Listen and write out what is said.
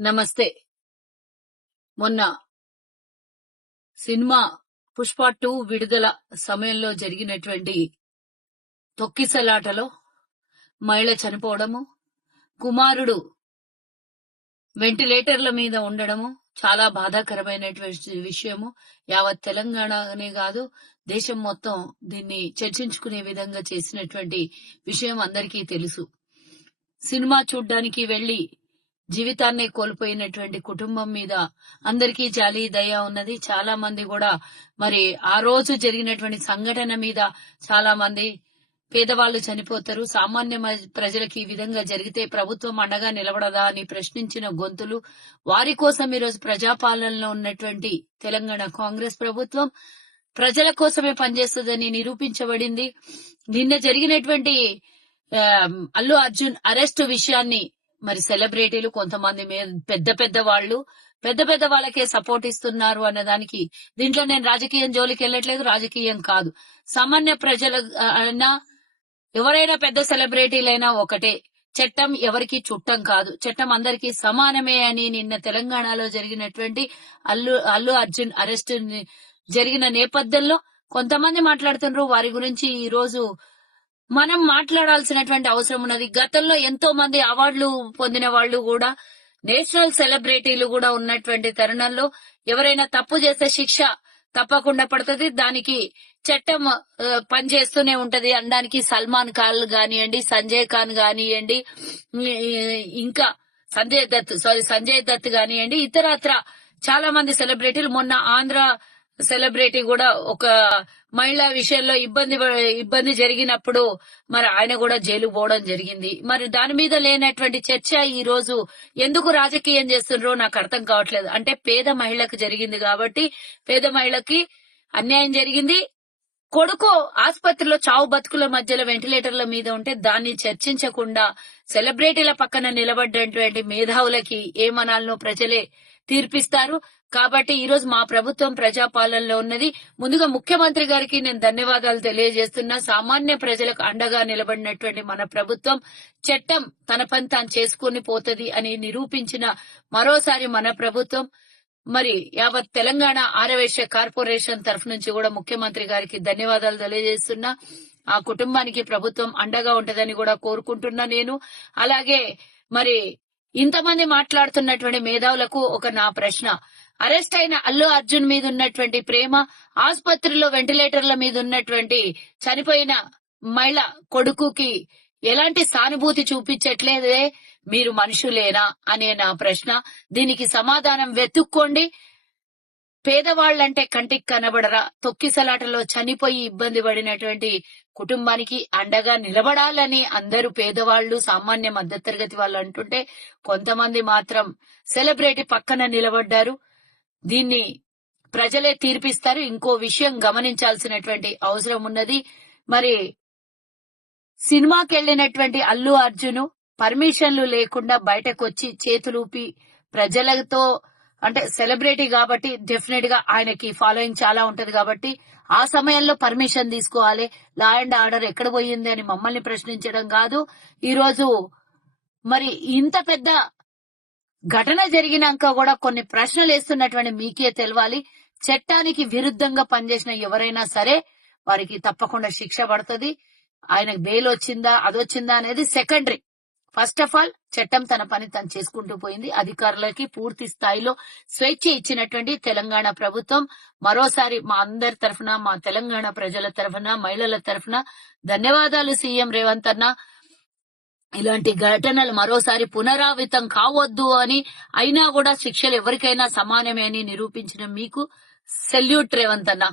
నమస్తే. మొన్న cinema Pushpa two విడుదల సమయంలో జరిగినటువంటి తొక్కిసలాటలో మహిళ చనిపోవడము కుమారుడు వెంటిలేటర్ల మీద ఉండడము చాలా బాధాకరమైనటువంటి విషయము. యావత్ తెలంగాణనే కాదు దేశం మొత్తం దీన్ని చర్చించుకునే విధంగా చేసినటువంటి విషయం అందరికీ తెలుసు. సినిమా చూడ్డానికి వెళ్ళి జీవితాన్ని కోల్పోయినటువంటి కుటుంబం మీద అందరికీ జాలి దయ ఉన్నది. చాలా మంది కూడా మరి ఆ రోజు జరిగినటువంటి సంఘటన మీద చాలా మంది పేదవాళ్ళు చనిపోతారు. సామాన్య మ- ప్రజలకు ఈ విధంగా జరిగితే ప్రభుత్వం అండగా నిలబడదా అని ప్రశ్నించిన గొంతులు వారి కోసం ఈరోజు ప్రజాపాలనలో ఉన్నటువంటి తెలంగాణ కాంగ్రెస్ ప్రభుత్వం ప్రజల కోసమే పనిచేస్తుందని నిరూపించబడింది. నిన్న జరిగినటువంటి అల్లు అర్జున్ అరెస్ట్ విషయాన్ని మరి సెలబ్రిటీలు కొంతమంది పెద్ద పెద్ద వాళ్ళు పెద్ద పెద్ద వాళ్ళకే సపోర్ట్ ఇస్తున్నారు అన్న దానికి దీంట్లో నేను రాజకీయం జోలికి వెళ్ళట్లేదు రాజకీయం కాదు. సామాన్య ప్రజల అయినా ఎవరైనా పెద్ద సెలబ్రిటీలైనా ఒకటే. చట్టం ఎవరికి చుట్టం కాదు. చట్టం అందరికీ సమానమే అని నిన్న తెలంగాణలో జరిగినటువంటి అల్లు అల్లు అర్జున్ అరెస్ట్ జరిగిన నేపథ్యంలో కొంతమంది మాట్లాడుతున్నారు వారి గురించి ఈ రోజు మనం మాట్లాడాల్సినటువంటి అవసరం ఉన్నది. గతంలో ఎంతో మంది అవార్డులు పొందిన వాళ్ళు కూడా నేషనల్ సెలబ్రిటీలు కూడా ఉన్నటువంటి తరుణంలో ఎవరైనా తప్పు చేస్తే శిక్ష తప్పకుండా పడుతుంది. దానికి చట్టం పనిచేస్తూనే ఉంటది. అనడానికి సల్మాన్ ఖాన్ కానివ్వండి సంజయ్ ఖాన్ కానివ్వండి ఇంకా సంజయ్ దత్ సారీ సంజయ్ దత్ కానివ్వండి ఇతరత్ర చాలా మంది సెలబ్రిటీలు. మొన్న ఆంధ్ర సెలబ్రిటీ కూడా ఒక మహిళా విషయంలో ఇబ్బంది ఇబ్బంది జరిగినప్పుడు మరి ఆయన కూడా జైలు పోవడం జరిగింది. మరి దాని మీద లేనటువంటి చర్చ ఈ రోజు ఎందుకు రాజకీయం చేస్తున్నారో నాకు అర్థం కావట్లేదు. అంటే పేద మహిళకు జరిగింది కాబట్టి పేద మహిళకి అన్యాయం జరిగింది. కొడుకు ఆసుపత్రిలో చావు బతుకుల మధ్యలో వెంటిలేటర్ల మీద ఉంటే దాన్ని చర్చించకుండా సెలబ్రిటీల పక్కన నిలబడ్డటువంటి మేధావులకి ఏమనాలనో ప్రజలే తీర్పిస్తారు. కాబట్టి ఈ రోజు మా ప్రభుత్వం ప్రజాపాలనలో ఉన్నది. ముందుగా ముఖ్యమంత్రి గారికి నేను ధన్యవాదాలు తెలియజేస్తున్నా. సామాన్య ప్రజలకు అండగా నిలబడినటువంటి మన ప్రభుత్వం చట్టం తన పని తాను చేసుకుని పోతుంది అని నిరూపించిన మరోసారి మన ప్రభుత్వం. మరి యావత్ తెలంగాణ ఆరవేశ కార్పొరేషన్ తరఫు నుంచి కూడా ముఖ్యమంత్రి గారికి ధన్యవాదాలు తెలియజేస్తున్నా. ఆ కుటుంబానికి ప్రభుత్వం అండగా ఉంటదని కూడా కోరుకుంటున్నా నేను. అలాగే మరి ఇంతమంది మాట్లాడుతున్నటువంటి మేధావులకు ఒక నా ప్రశ్న. అరెస్ట్ అయిన అల్లు అర్జున్ మీద ఉన్నటువంటి ప్రేమ ఆసుపత్రిలో వెంటిలేటర్ల మీద ఉన్నటువంటి చనిపోయిన మహిళ కొడుకుకి ఎలాంటి సానుభూతి చూపించట్లేదే? మీరు మనుషులేనా? అనే నా ప్రశ్న. దీనికి సమాధానం వెతుక్కోండి. పేదవాళ్ళంటే కంటికి కనబడరా తొక్కిసలాటలో చనిపోయి ఇబ్బంది పడినటువంటి కుటుంబానికి అండగా నిలబడాలని అందరూ పేదవాళ్ళు సామాన్య మధ్యతరగతి వాళ్ళు అంటుంటే కొంతమంది మాత్రం సెలబ్రిటీ పక్కన నిలబడ్డారు. దీన్ని ప్రజలే తీర్పిస్తారు. ఇంకో విషయం గమనించాల్సినటువంటి అవసరం ఉన్నది. మరి సినిమాకి వెళ్ళినటువంటి అల్లు అర్జును పర్మిషన్లు లేకుండా బయటకొచ్చి చేతులూపి ప్రజలతో అంటే సెలబ్రిటీ కాబట్టి డెఫినెట్గా ఆయనకి ఫాలోయింగ్ చాలా ఉంటది కాబట్టి ఆ సమయంలో పర్మిషన్ తీసుకోవాలి. లా అండ్ ఆర్డర్ ఎక్కడ పోయింది అని మమ్మల్ని ప్రశ్నించడం కాదు. ఈరోజు మరి ఇంత పెద్ద ఘటన జరిగినాక కూడా కొన్ని ప్రశ్నలు వేస్తున్నటువంటి మీకే తెలవాలి. చట్టానికి విరుద్ధంగా పనిచేసిన ఎవరైనా సరే వారికి తప్పకుండా శిక్ష పడుతుంది. ఆయనకు బెయిల్ వచ్చిందా అదొచ్చిందా అనేది సెకండరీ ఫస్ట్ ఆఫ్ ఆల్ చట్టం తన పని తను చేసుకుంటూ పోయింది. అధికారులకి పూర్తి స్థాయిలో స్వేచ్ఛ ఇచ్చినటువంటి తెలంగాణ ప్రభుత్వం. మరోసారి మా అందరి తరఫున మా తెలంగాణ ప్రజల తరఫున మహిళల తరఫున ధన్యవాదాలు సీఎం రేవంత్ అన్న. ఇలాంటి ఘటనలు మరోసారి పునరావృతం కావద్దు అని అయినా కూడా శిక్షలు ఎవరికైనా సమానమే అని నిరూపించిన మీకు సెల్యూట్ రేవంత్ అన్న.